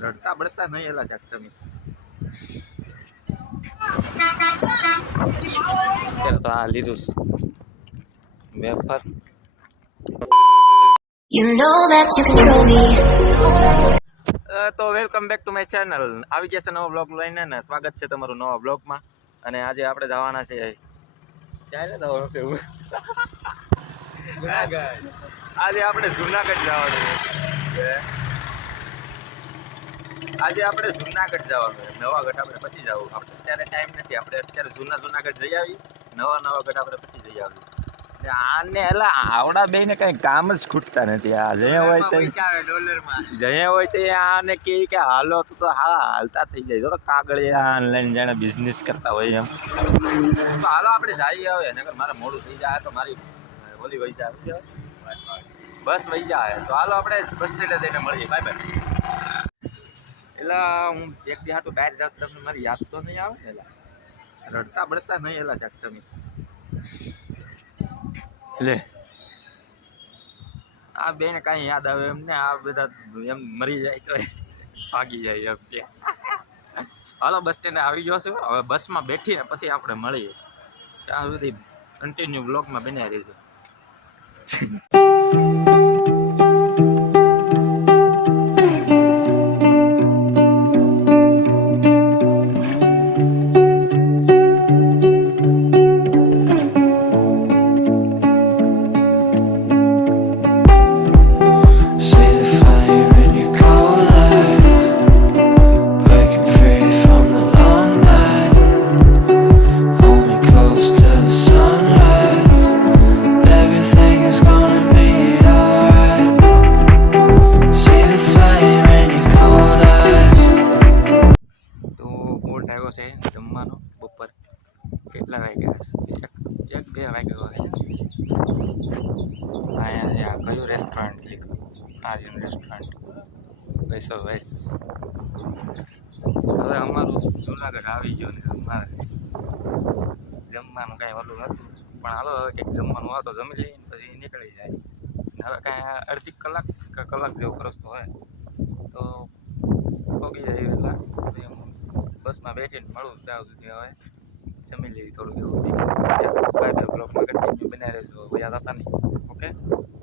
રડતા બળતા નહીં એલા જાક તમે અત્યારે તો આ લીધું wafer. You know that you control me. તો welcome back to my channel. આવી ગયા છે નવો બ્લોગ લઈને ને સ્વાગત છે તમારું નવા બ્લોગમાં. અને આજે આપણે જવાના છે ક્યારે જવાનું છે આજે આપણે જુનાગઢ જવાનું છે. આજે આપણે જુનાગઢ જવાનું છે. નવા ગઢ આપણે પછી જવું. આપણે અત્યારે ટાઈમ નથી. આપણે અત્યારે જુનાગઢ જઈ આવી. નવા ગઢ આપણે પછી જઈ આવી. આને એલા આવડા બે ને કઈ કામ જ ખૂટતા નથી. આ જયા હોય તો જયા હોય તો આને કે હાલો તો હા હાલતા થઈ જાય. તો કાગળિયા લઈને જાણે બિઝનેસ કરતા હોય એમ. તો હાલો આપણે જઈએ હવે. નકર મારે મોડું થઈ જાય તો મારી ઓલી વહી જાય બસ વહી જાય. તો હાલો આપણે બસ સ્ટેન્ડે જઈને મળીએ. Bye bye. એલા હું એક દી હાટું બહાર જાત તમને મારી યાદ તો નહીં આવે ને. એલા રડતા બળતા નહીં એલા જાક તમે લે આ બેન કાંઈ યાદ આવે એમને. આ બધા એમ મરી જાય તો ભાગી જાય એમ છે. હાલો બસ સ્ટેન્ડે આવી ગયો છું. હવે બસમાં બેઠીને પછી આપણે મળીએ. ત્યાં સુધી કન્ટિન્યુ બ્લોગમાં બનાવી રહીશું. જમવાનો બપોર કેટલા વાગ્યા? એક બે વાગ્યા અહીંયા કયું રેસ્ટોરન્ટ? એક આર્યન રેસ્ટોરન્ટ. વૈસો વૈસ. હવે અમારું જુનાગઢ આવી ગયો ને અમારે જમવાનું કાંઈ ઓલું નહોતું. પણ હાલો હવે કંઈક જમવાનું હોય તો જમી લઈએ પછી નીકળી જાય. હવે કાંઈ અડધી કલાક જેવો રસ્તો હોય તો પહોંચી જાય એટલા. બસમાં બેઠીને મળું ત્યાં સુધી હવે જમી લેવી. થોડુંક એવું બાય બ્લોગમાં કન્ટિન્યુ બનાવી રહેજો. યાદ હતા નહીં. ઓકે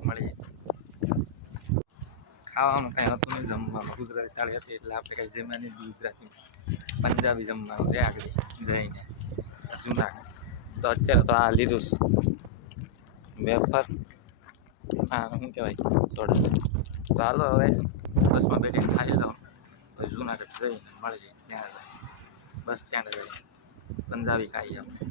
મળીએ. ખાવામાં કાંઈ હતું નહીં. જમવાનું ગુજરાતી થાળી હતી એટલે આપણે કાંઈ જમ્યા નહીં. ગુજરાતી પંજાબી જમવાનું છે આગળ જઈને જુનાગઢ. તો અત્યારે તો આ લીધું વેફર. હા શું કહેવાય થોડા. તો હાલો હવે બસમાં બેઠીને ખાઈ લઉં. પછી જુનાગઢ જઈને મળીએ. ત્યાં બસ સ્ટેન્ડ જઈએ પંજાબી ખાઈએ આપણે.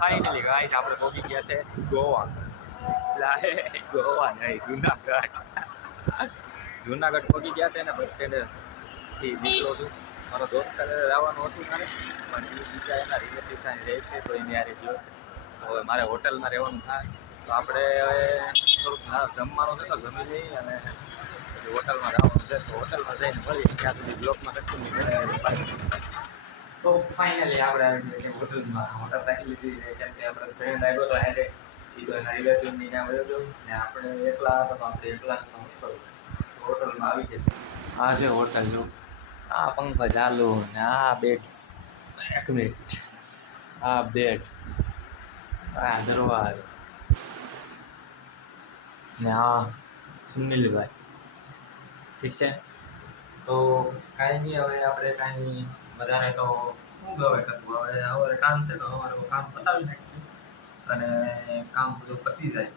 ફાઇનલી ગાઈસ આપણે પહોંચી ગયા છે ગોવા. ગોવા નહીં જુનાગઢ. જુનાગઢ પહોંચી ગયા છે ને બસ સ્ટેન્ડથી નીકળો છું. મારો દોસ્ત આવવાનું હતું મારે પણ એ બીજા એના રિલેટિવ્સ રહે છે તો એની યારે ગયો છે. તો હવે મારે હોટલમાં રહેવાનું થાય. તો આપણે હવે થોડુંક જમવાનું છે તો જમી લઈએ અને પછી હોટલમાં જવાનું છે. તો હોટલમાં જઈને મળીએ. ત્યાં સુધી બ્લોકમાં કન્ટિન્યુ. તો ફાઇનલી આપણે આવી ગયા છે હોટલમાં. હોટલ રાખી લીધી છે કેમ કે આપણે ફ્રેન્ડ આવ્યો તો હારે એ તો એના રિલેટિવની ત્યાં આવ્યો ને આપણે એકલા હતા તો આપણે એકલા હોટલમાં આવી ગયા. હા છે હોટલ જો. આ પંખો ચાલુ ને આ બેડ. એક મિનિટ. આ બેડ, આ દરવાજો ને આ સુનિલભાઈ. ઠીક છે. તો કાંઈ નહીં. હવે આપણે કાંઈ વધારે તો શું કહેવાય કરવું. હવે કામ છે તો અમારે કામ પતાવી નાખીએ અને કામ બધું પતી જાય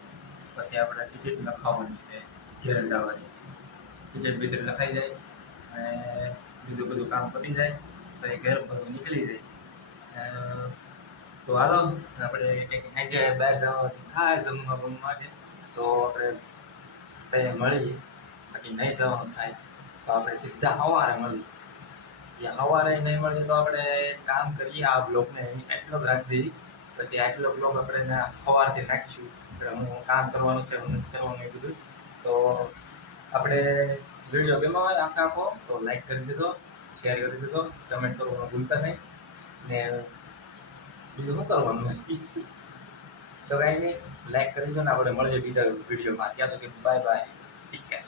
પછી આપણે ટિકિટ લખાવવાની છે ઘેર જવાની. ટિકિટ બીકિટ લખાઈ જાય અને બીજું બધું કામ પતી જાય તો એ ઘર બધું નીકળી જાય. તો હાલો આપણે કંઈક આજે બહાર જવાથી થાય જમવા માટે તો આપણે ત્યાં મળીએ. બાકી નહીં જવાનું થાય તો આપણે સીધા સવારે મળીએ. સવારે નહીં મળીએ તો આપણે કામ કરીએ. આ બ્લોગને એટલો જ રાખી દઈએ. પછી આટલો બ્લોગ આપણે સવારથી નાખીશું. હું કામ કરવાનું છે હું કરવાનું એ બધું. તો આપણે વિડીયો ગમ્યો હોય આખો તો લાઈક કરી દેજો, શેર કરી દેજો, કમેન્ટ કરવાનું ભૂલતા નહીં. ને બીજું શું કરવાનું? તો કાંઈ નહીં, લાઈક કરી દો ને, આપણે મળીએ બીજા વિડીયોમાં. ત્યાં સુધી બાય બાય, ઠીક છે.